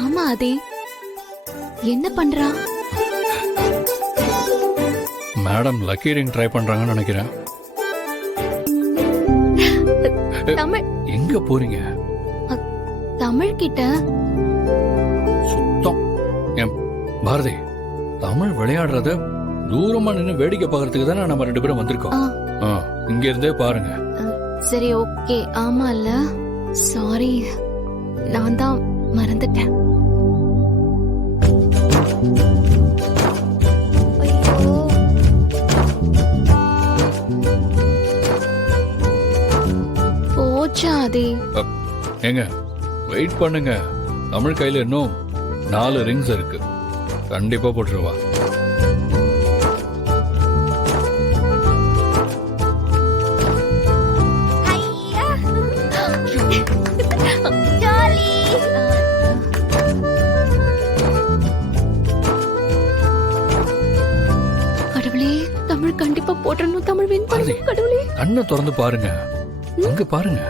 ஆமா அதே. என்ன பண்றா? மேடம் லக்கி ரிங் ட்ரை பண்றாங்கன்னு நினைக்கிறேன். தமிழ் எங்க போறீங்க? தமிழ் கிட்ட. சுத்தம். என் பாரதி, தமிழ் விளையாடுறத தூரமா நின்னு வேடிக்கை பார்க்கறதுக்கு தானே நம்ம 2 பேரும் வந்திருக்கோம். இங்க இருந்தே பாருங்க. சரி ஓகே. ஆமா இல்ல, சாரி, நான் தான் மறந்துட்டேன். போச்சா அதே? ஏங்க வெயிட் பண்ணுங்க. தமிழ் கையில இன்னும் 4 ரிங்ஸ் இருக்கு. கண்டிப்பா போட்டுருவா. கடவுளே, தமிழ் கண்டிப்பா போட்டுறணும். தமிழ் வின் பண்ணணும். கடவுளே, கண்ணை திறந்து பாருங்க. அங்க பாருங்க.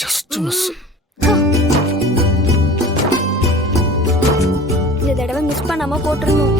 Just miss. இந்த தடவை மிஸ் பண்ணாம போட்டுறணும்.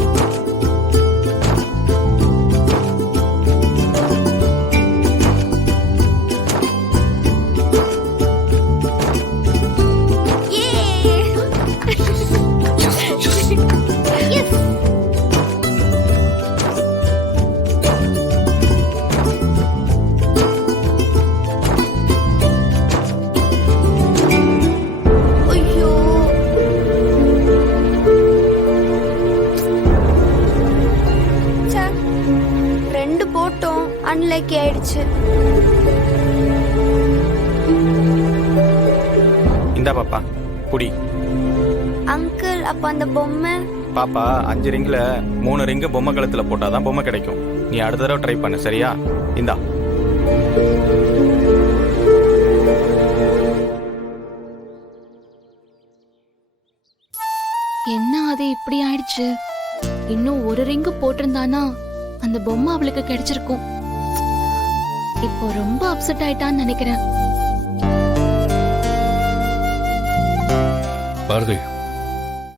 அன்லக்கி ஆயிடுச்சு. இந்த பாப்பா புடி. அங்கிள், அப்ப அந்த பொம்மை? பாப்பா 5 ரிங்ல 3 ரிங்கு பொம்மை கழுத்துல போட்டாதான் பொம்மை கிடைக்கும். நீ அடுத்த தடவை ட்ரை பண்ணு, சரியா? இந்தா. என்ன அது இப்படி ஆயிடுச்சு? இன்னும் ஒரு ரிங்கு போட்டிருந்தானா அந்த பொம்மை அவளுக்கு கிடைச்சிருக்கும். இப்போ ரொம்ப அப்செட் ஆயிட்டான்னு நினைக்கிறேன். பாரதி,